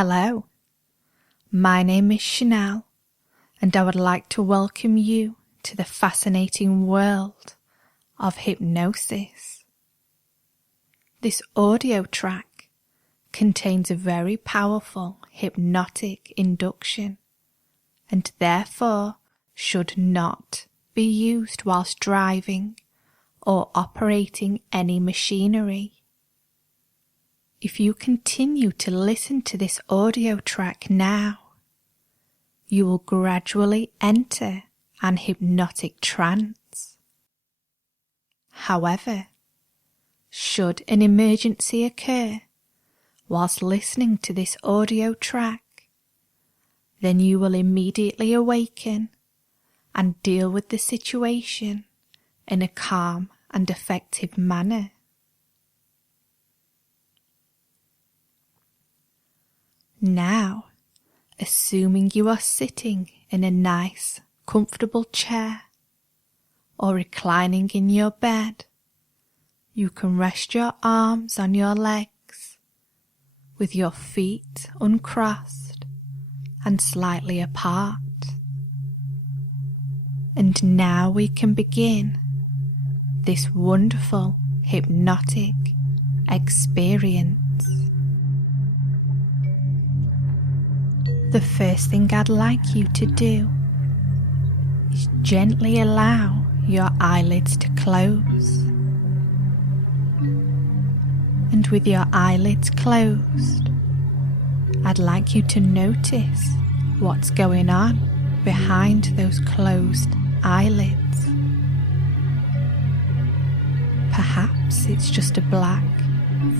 Hello, my name is Chanel, and I would like to welcome you to the fascinating world of hypnosis. This audio track contains a very powerful hypnotic induction and therefore should not be used whilst driving or operating any machinery. If you continue to listen to this audio track now, you will gradually enter an hypnotic trance. However, should an emergency occur whilst listening to this audio track, then you will immediately awaken and deal with the situation in a calm and effective manner. Now, assuming you are sitting in a nice, comfortable chair or reclining in your bed, you can rest your arms on your legs with your feet uncrossed and slightly apart. And now we can begin this wonderful hypnotic experience. The first thing I'd like you to do is gently allow your eyelids to close. And with your eyelids closed, I'd like you to notice what's going on behind those closed eyelids. Perhaps it's just a black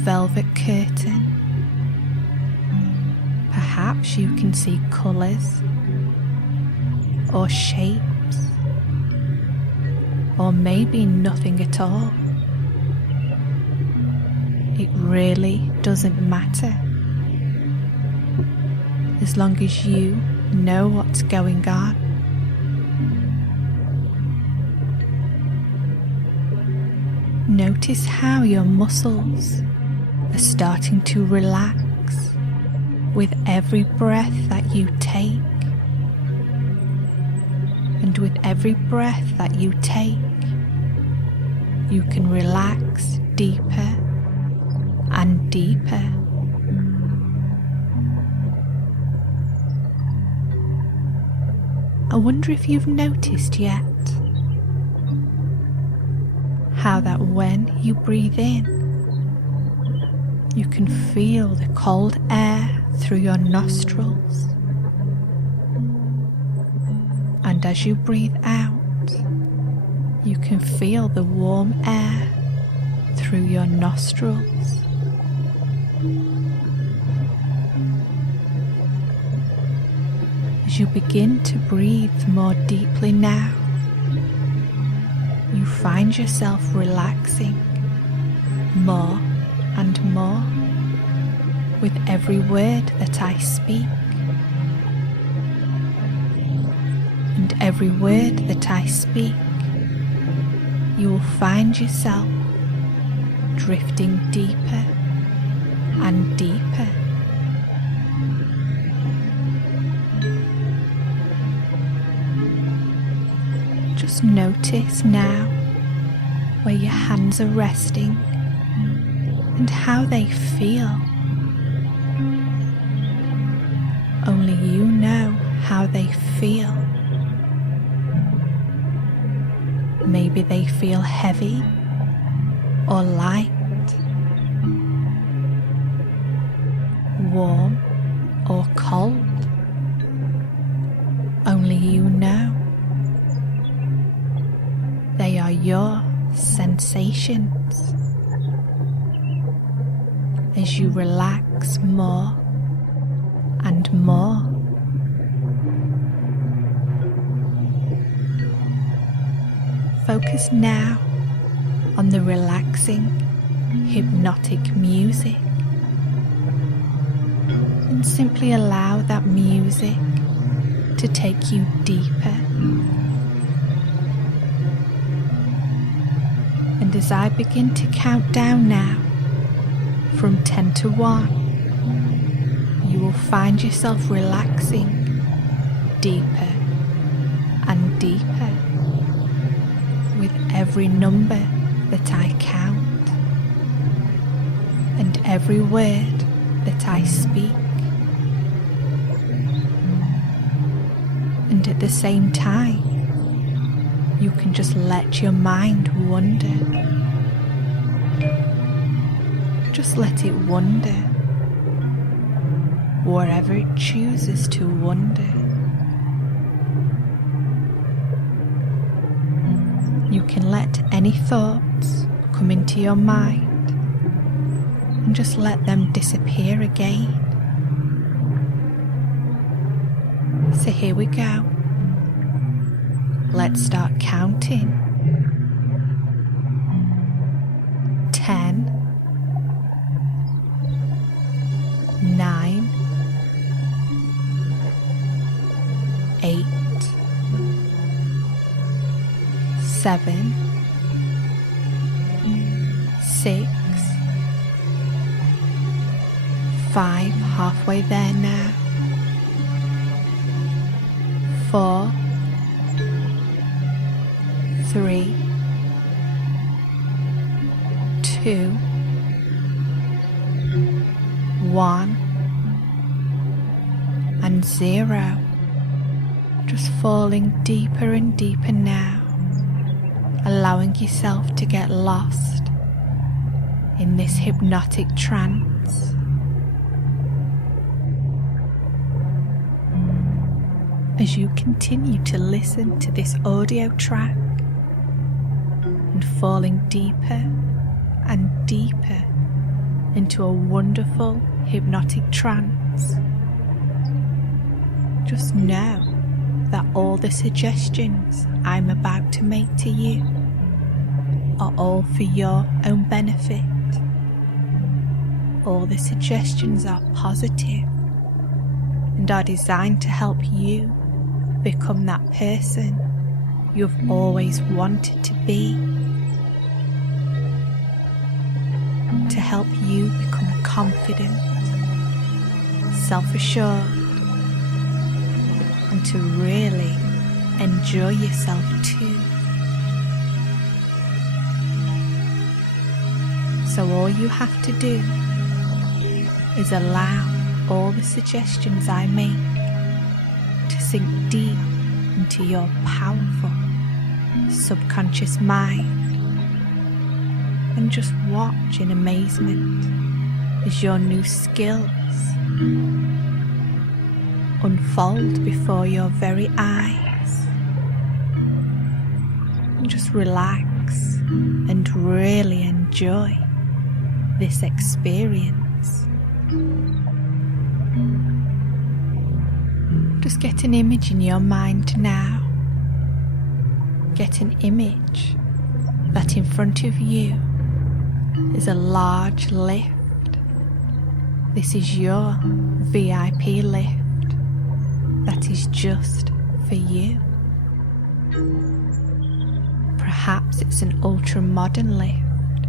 velvet curtain. Perhaps you can see colours or shapes, or maybe nothing at all. It really doesn't matter, as long as you know what's going on. Notice how your muscles are starting to relax with every breath that you take. And with every breath that you take, you can relax deeper and deeper. I wonder if you've noticed yet how that when you breathe in, you can feel the cold air through your nostrils, and as you breathe out, you can feel the warm air through your nostrils. As you begin to breathe more deeply now, you find yourself relaxing more and more with every word that I speak. And every word that I speak, you will find yourself drifting deeper and deeper. Just notice now where your hands are resting and how they feel. Only you know how they feel. Maybe they feel heavy or light, warm or cold. Only you know. They are your sensations. As you relax more and more, focus now on the relaxing hypnotic music, and simply allow that music to take you deeper. And as I begin to count down now from 10 to 1, you will find yourself relaxing deeper and deeper with every number that I count and every word that I speak. And at the same time, you can just let your mind wander. Just let it wander wherever it chooses to wander. You can let any thoughts come into your mind and just let them disappear again. So here we go. Let's start counting. 10, 9, 8, 7, 6, 5, halfway there now. 4, 3, 2, 1, and 0. Just falling deeper and deeper now, allowing yourself to get lost in this hypnotic trance. As you continue to listen to this audio track and falling deeper and deeper into a wonderful hypnotic trance, just know that all the suggestions I'm about to make to you are all for your own benefit. All the suggestions are positive and are designed to help you become that person you've always wanted to be, to help you become confident, self-assured, and to really enjoy yourself too. So all you have to do is allow all the suggestions I make to sink deep into your powerful subconscious mind, and just watch in amazement as your new skills unfold before your very eyes. And just relax and really enjoy this experience. Just get an image in your mind now. Get an image that in front of you is a large lift. This is your VIP lift that is just for you. Perhaps it's an ultra-modern lift,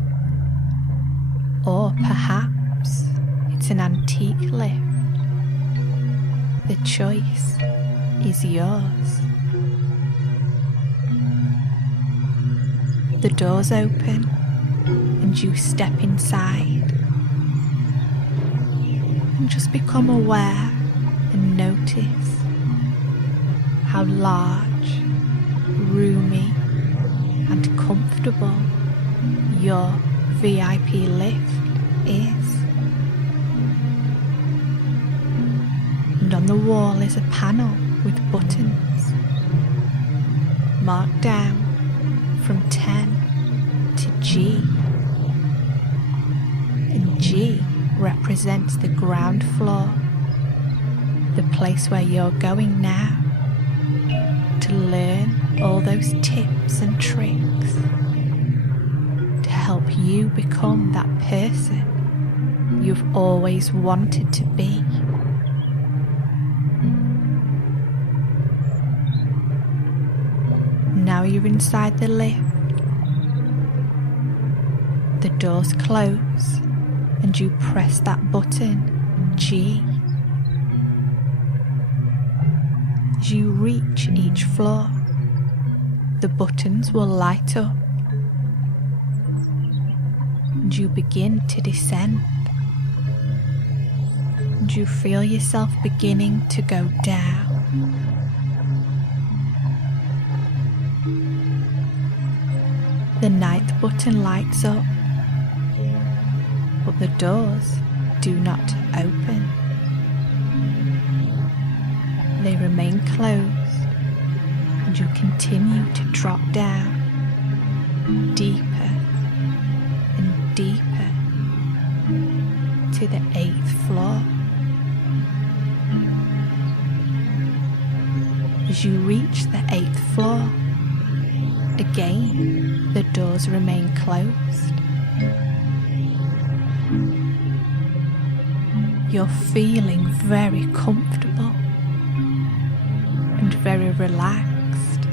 or perhaps it's an antique lift. The choice is yours. The doors open and you step inside, and just become aware and notice how large, roomy and comfortable your VIP lift is. And on the wall is a panel with buttons marked down from 10 to G. And G represents the ground floor, the place where you're going now to learn all those tips and tricks to help you become that person you've always wanted to be. Now you're inside the lift. The doors close and you press that button, G, as you reach each floor, the buttons will light up and you begin to descend. And you feel yourself beginning to go down. The ninth button lights up, but the doors do not open. They remain closed, and you continue to drop down deeper and deeper to the 8th floor. As you reach the 8th floor, again the doors remain closed. You're feeling very comfortable and very relaxed.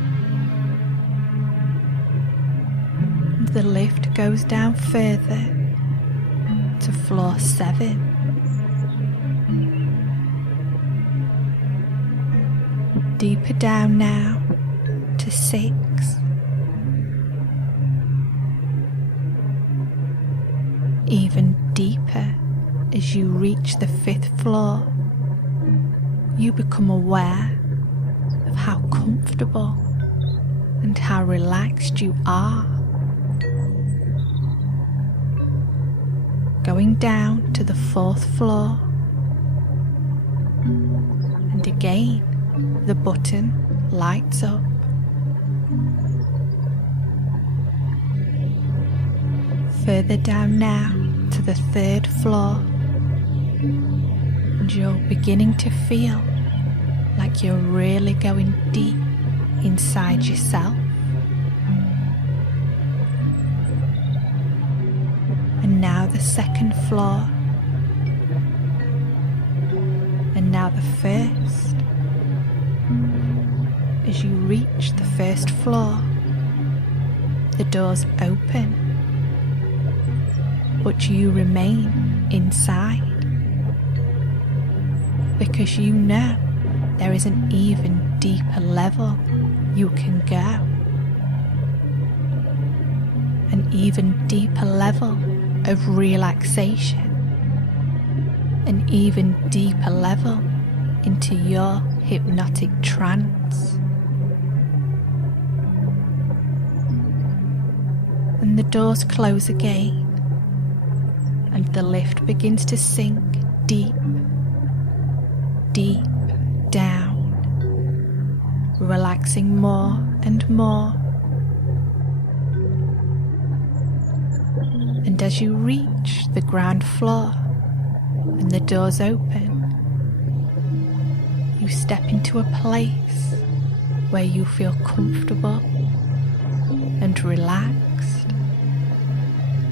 The lift goes down further to floor 7. Deeper down now to 6. Even deeper as you reach the 5th floor. You become aware of how comfortable and how relaxed you are. Going down to the 4th floor, and again the button lights up. Further down now to the 3rd floor, and you're beginning to feel like you're really going deep inside yourself. And now the 2nd floor, and now the 1st. As you reach the 1st floor, the doors open, but you remain inside because you know there is an even deeper level you can go, an even deeper level of relaxation, an even deeper level into your hypnotic trance. And the doors close again, and the lift begins to sink deep, deep down, relaxing more and more. And as you reach the ground floor and the doors open, you step into a place where you feel comfortable and relaxed.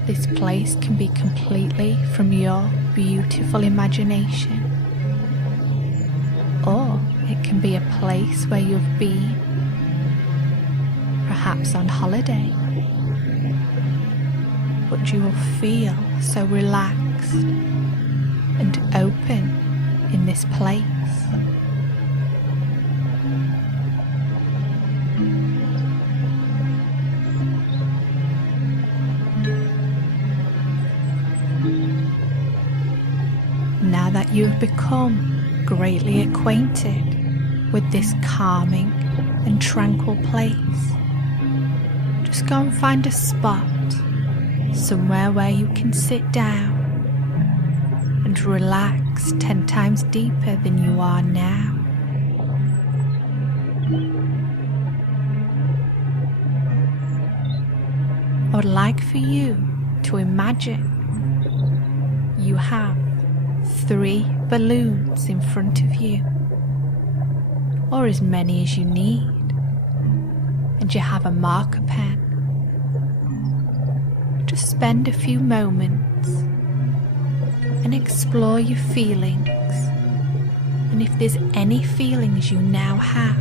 This place can be completely from your beautiful imagination, or it can be a place where you've been, perhaps on holiday, but you will feel so relaxed and open in this place. Now that you've become greatly acquainted with this calming and tranquil place, just go and find a spot, somewhere where you can sit down and relax 10 times deeper than you are now. I would like for you to imagine you have 3 balloons in front of you, or as many as you need, and you have a marker pen. Just spend a few moments and explore your feelings, and if there's any feelings you now have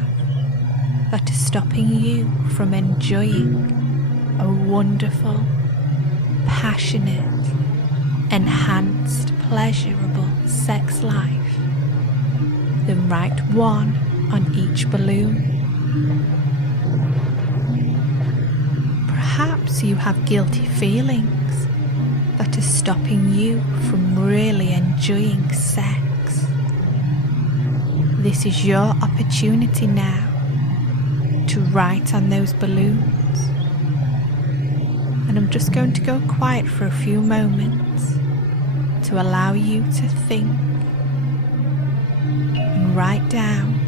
that are stopping you from enjoying a wonderful, passionate, enhanced, pleasurable sex life, then write 1 on each balloon. Perhaps you have guilty feelings that are stopping you from really enjoying sex. This is your opportunity now to write on those balloons. And I'm just going to go quiet for a few moments to allow you to think and write down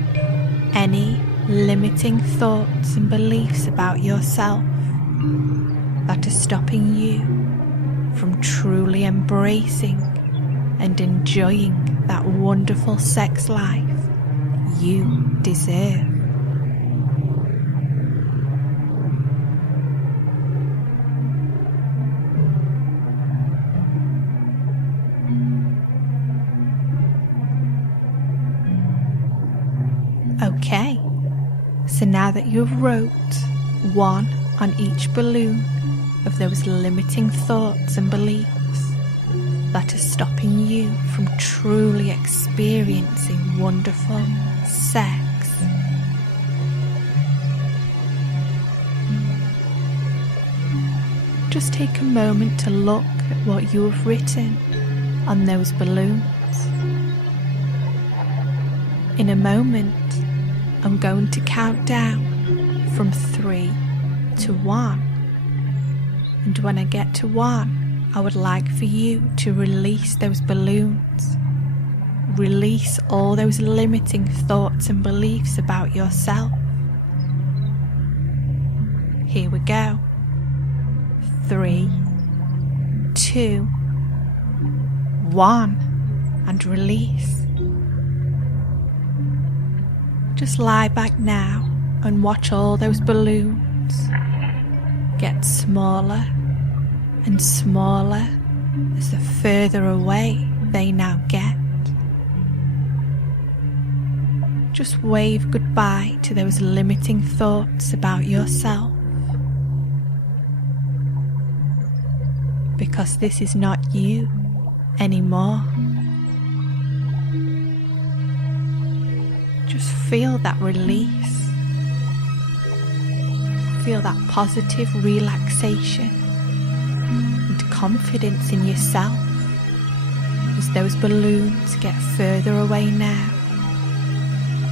any limiting thoughts and beliefs about yourself that are stopping you from truly embracing and enjoying that wonderful sex life you deserve. Okay, so now that you've wrote one on each balloon of those limiting thoughts and beliefs that are stopping you from truly experiencing wonderful sex, just take a moment to look at what you have written on those balloons. In a moment, I'm going to count down from 3 to 1. And when I get to 1, I would like for you to release those balloons. Release all those limiting thoughts and beliefs about yourself. Here we go. 3, 2, 1, and release. Just lie back now and watch all those balloons get smaller and smaller as the further away they now get. Just wave goodbye to those limiting thoughts about yourself, because this is not you anymore. Just feel that release. Feel that positive relaxation and confidence in yourself as those balloons get further away now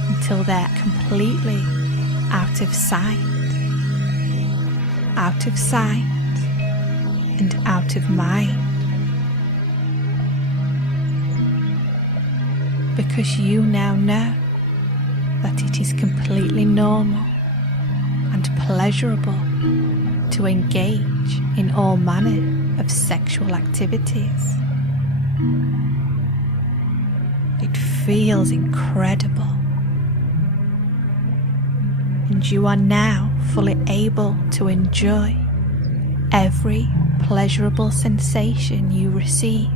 until they're completely out of sight. Out of sight and out of mind. Because you now know that it is completely normal and pleasurable to engage in all manner of sexual activities. It feels incredible, and you are now fully able to enjoy every pleasurable sensation you receive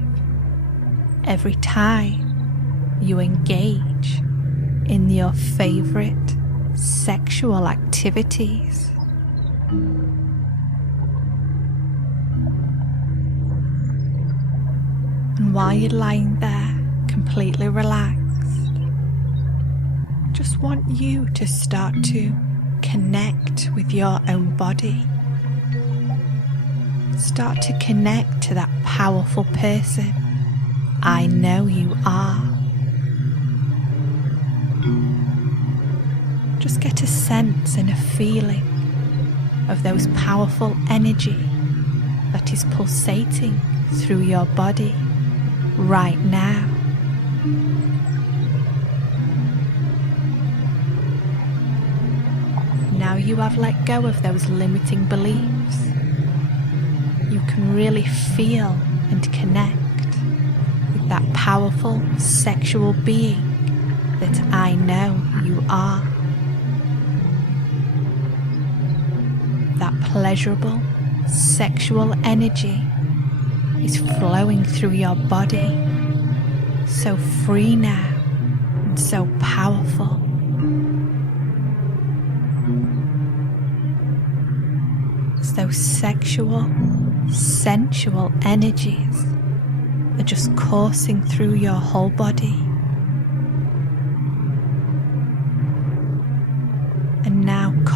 every time you engage in your favorite sexual activities. And while you're lying there completely relaxed, just want you to start to connect with your own body. Start to connect to that powerful person I know you are. Just get a sense and a feeling of those powerful energy that is pulsating through your body right now. Now you have let go of those limiting beliefs. You can really feel and connect with that powerful sexual being that I know you are. That pleasurable sexual energy is flowing through your body, so free now and so powerful. As those sexual, sensual energies are just coursing through your whole body.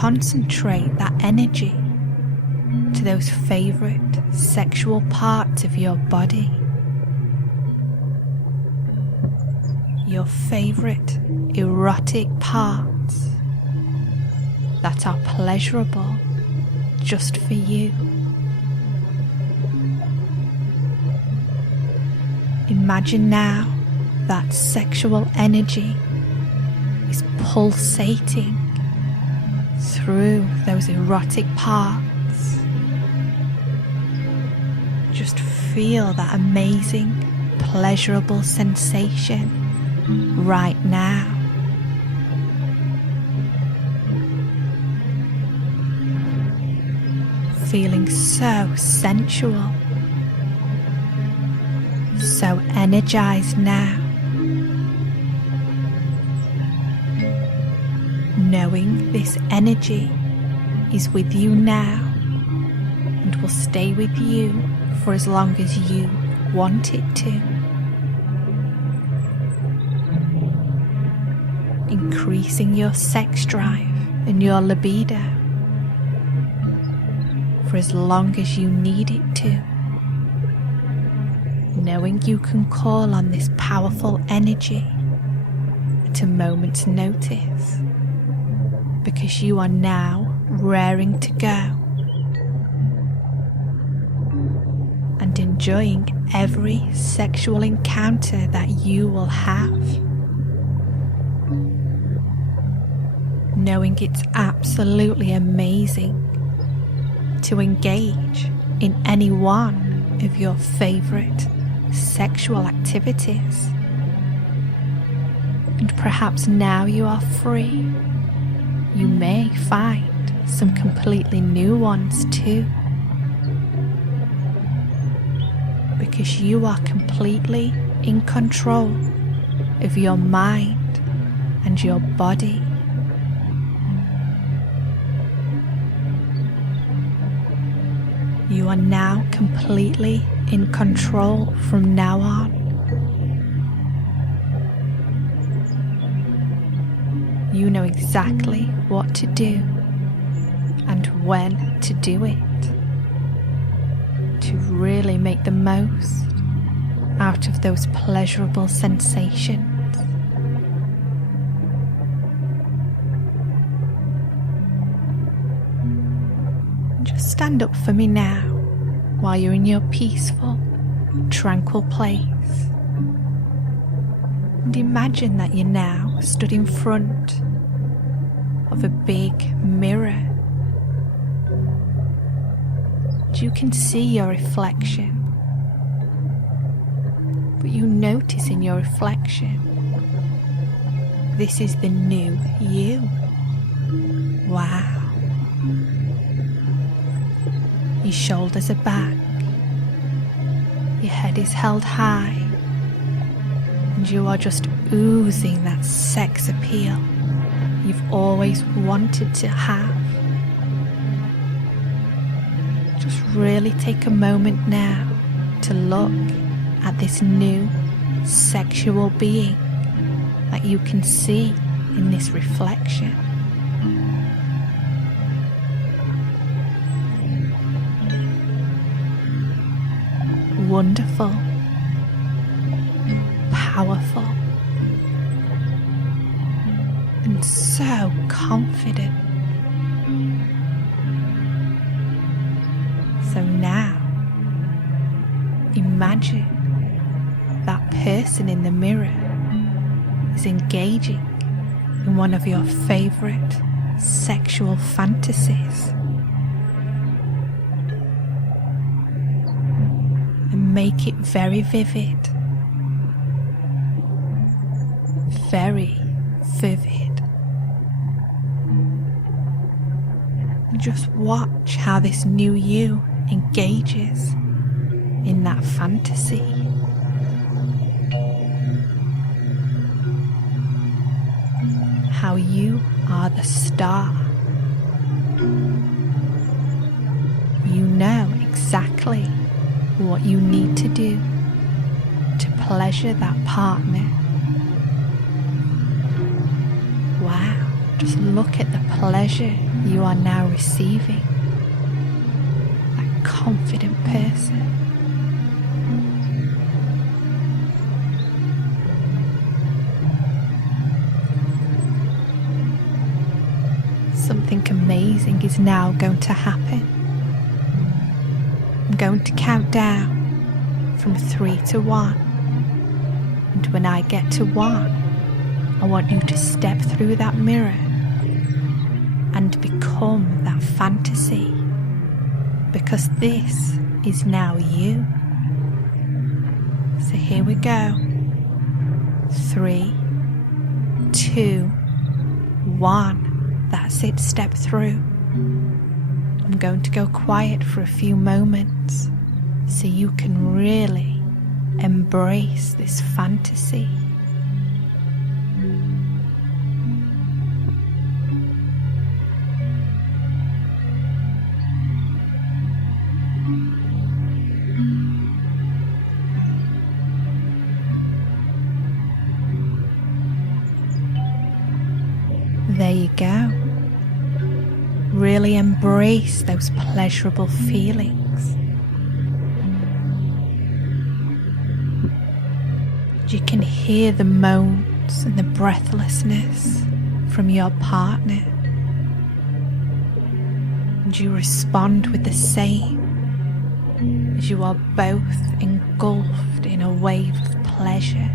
concentrate that energy to those favourite sexual parts of your body, your favourite erotic parts that are pleasurable just for you. Imagine now that sexual energy is pulsating through those erotic parts. Just feel that amazing, pleasurable sensation right now. Feeling so sensual, so energized now. Knowing this energy is with you now and will stay with you for as long as you want it to. Increasing your sex drive and your libido for as long as you need it to. Knowing you can call on this powerful energy at a moment's notice, because you are now raring to go and enjoying every sexual encounter that you will have. Knowing it's absolutely amazing to engage in any one of your favourite sexual activities. And perhaps now you are free, you may find some completely new ones too, because you are completely in control of your mind and your body. You are now completely in control from now on. You know exactly what to do and when to do it to really make the most out of those pleasurable sensations. Just stand up for me now while you're in your peaceful, tranquil place. And imagine that you're now stood in front of a big mirror. And you can see your reflection. But you notice in your reflection, this is the new you. Wow. Your shoulders are back, your head is held high, and you are just oozing that sex appeal you've always wanted to have. Just really take a moment now to look at this new sexual being that you can see in this reflection. Wonderful, powerful, and so confident. So now, imagine that person in the mirror is engaging in one of your favourite sexual fantasies. Make it very vivid, very vivid. And just watch how this new you engages in that fantasy. How you are the star. You know exactly what you need to do to pleasure that partner. Wow, Just look at the pleasure you are now receiving. That confident person. Something amazing is now going to happen. I'm going to count down from 3 to 1. And when I get to 1, I want you to step through that mirror and become that fantasy, because this is now you. So here we go. 3, 2, 1. That's it, step through. I'm going to go quiet for a few moments so you can really embrace this fantasy. There you go. Really embrace those pleasurable feelings. You can hear the moans and the breathlessness from your partner, and you respond with the same as you are both engulfed in a wave of pleasure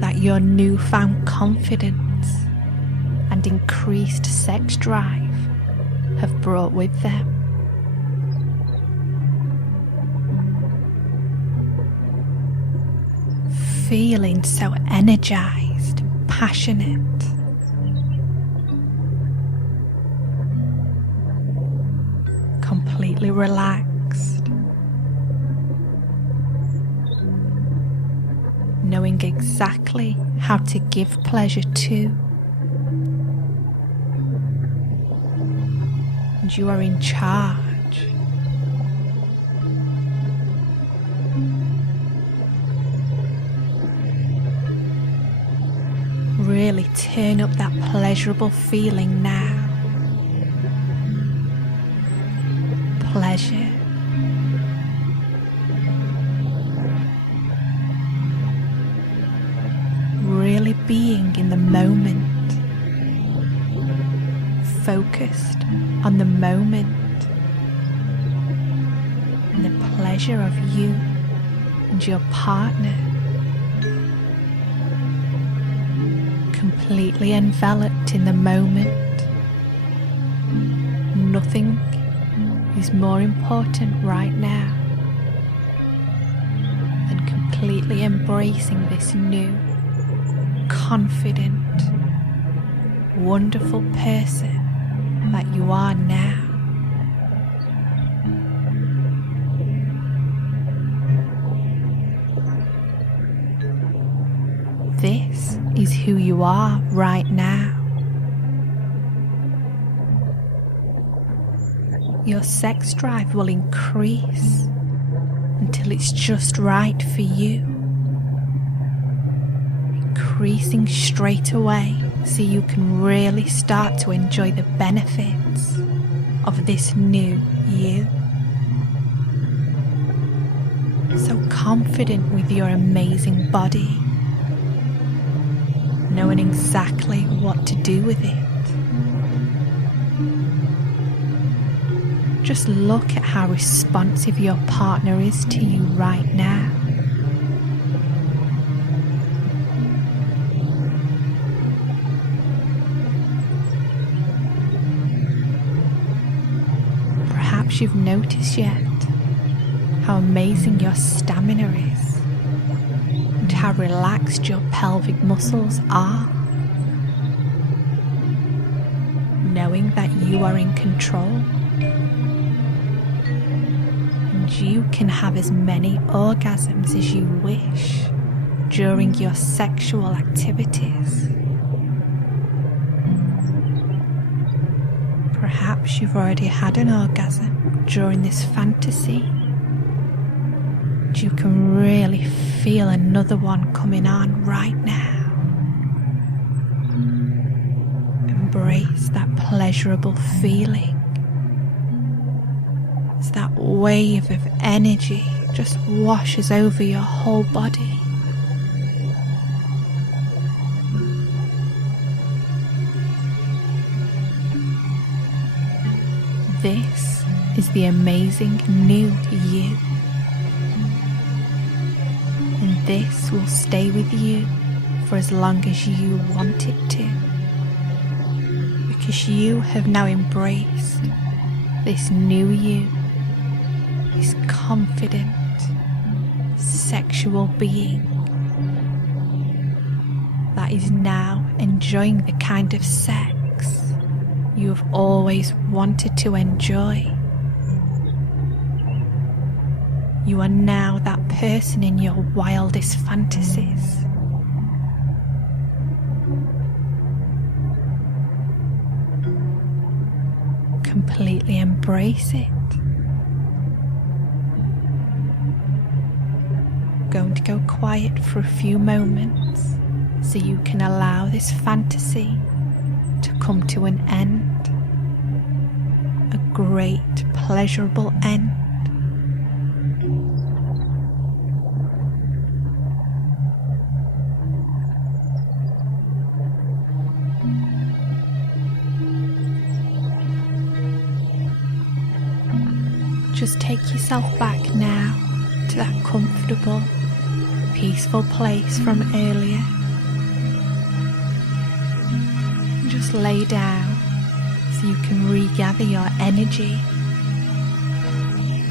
that your newfound confidence and increased sex drive have brought with them. Feeling so energized and passionate. Completely relaxed. Knowing exactly how to give pleasure to. And you are in charge. Really turn up that pleasurable feeling now. Pleasure. Really being in the moment. Focused on the moment and the pleasure of you and your partner. Completely enveloped in the moment. Nothing is more important right now than completely embracing this new, confident, wonderful person that you are now. This is who you are right now. Your sex drive will increase until it's just right for you. Increasing straight away so you can really start to enjoy the benefits of this new you. So confident with your amazing body, knowing exactly what to do with it. Just look at how responsive your partner is to you right now. Perhaps you've noticed yet how amazing your stamina is and how relaxed your pelvic muscles are, knowing that you are in control. You can have as many orgasms as you wish during your sexual activities. Perhaps you've already had an orgasm during this fantasy. You can really feel another one coming on right now. pleasurable feeling as that wave of energy just washes over your whole body. This is the amazing new you, and this will stay with you for as long as you want it to, because you have now embraced this new you, this confident, sexual being that is now enjoying the kind of sex you have always wanted to enjoy. You are now that person in your wildest fantasies. Completely embrace it. I'm going to go quiet for a few moments so you can allow this fantasy to come to an end, a great pleasurable end. Just take yourself back now to that comfortable, peaceful place from earlier. Just lay down so you can regather your energy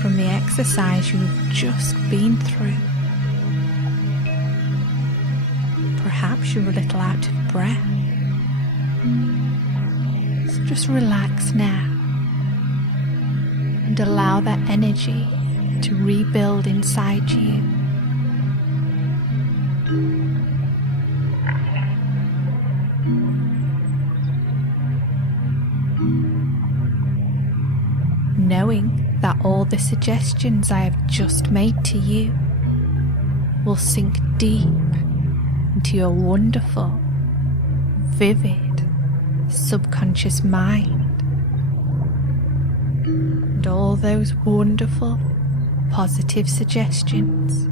from the exercise you've just been through. Perhaps you're a little out of breath. So just relax now and allow that energy to rebuild inside you. Knowing that all the suggestions I have just made to you will sink deep into your wonderful, vivid, subconscious mind. And all those wonderful, positive suggestions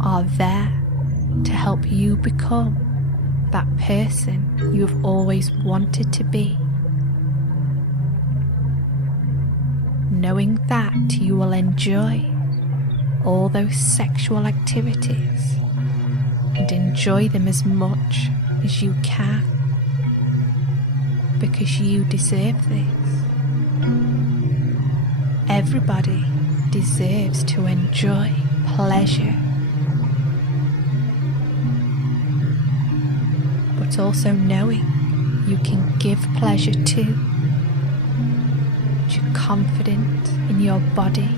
are there to help you become that person you have always wanted to be. Knowing that you will enjoy all those sexual activities and enjoy them as much as you can, because you deserve this. Everybody deserves to enjoy pleasure, but also knowing you can give pleasure too. You're confident in your body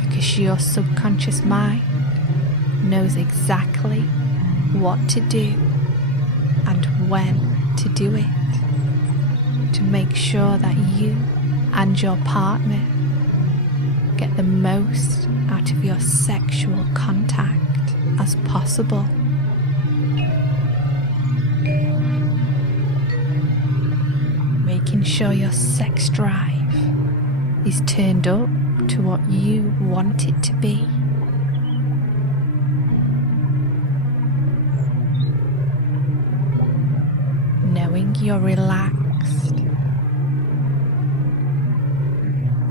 because your subconscious mind knows exactly what to do and when to do it, to make sure that you and your partner get the most out of your sexual contact as possible. Making sure your sex drive is turned up to what you want it to be. Knowing you're relaxed.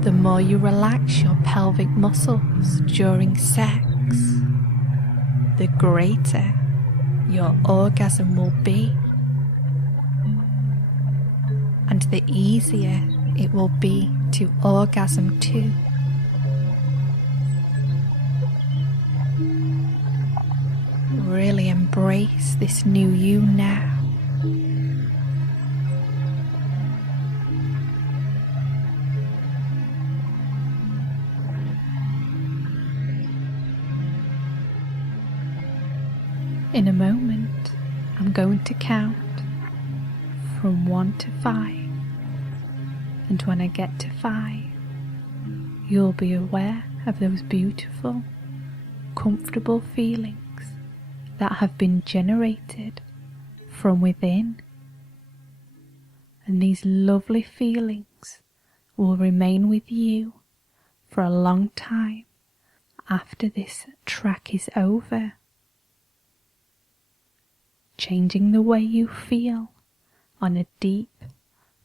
The more you relax your pelvic muscles during sex, the greater your orgasm will be, and the easier it will be to orgasm too. Really embrace this new you now. In a moment, I'm going to count from 1 to 5, and when I get to 5, you'll be aware of those beautiful, comfortable feelings that have been generated from within, and these lovely feelings will remain with you for a long time after this track is over, changing the way you feel on a deep,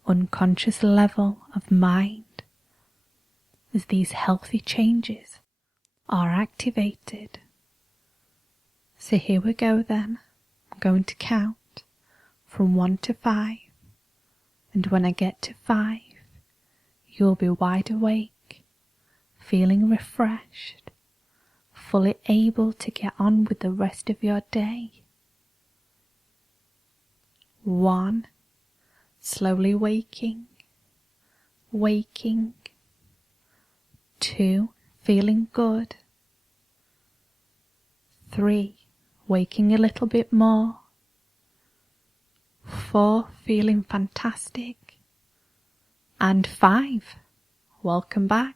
unconscious level of mind as these healthy changes are activated. So here we go then. I'm going to count from 1 to 5, and when I get to 5, you'll be wide awake, feeling refreshed, fully able to get on with the rest of your day. 1, slowly waking. 2, feeling good. 3, waking a little bit more. 4, feeling fantastic. And 5, welcome back.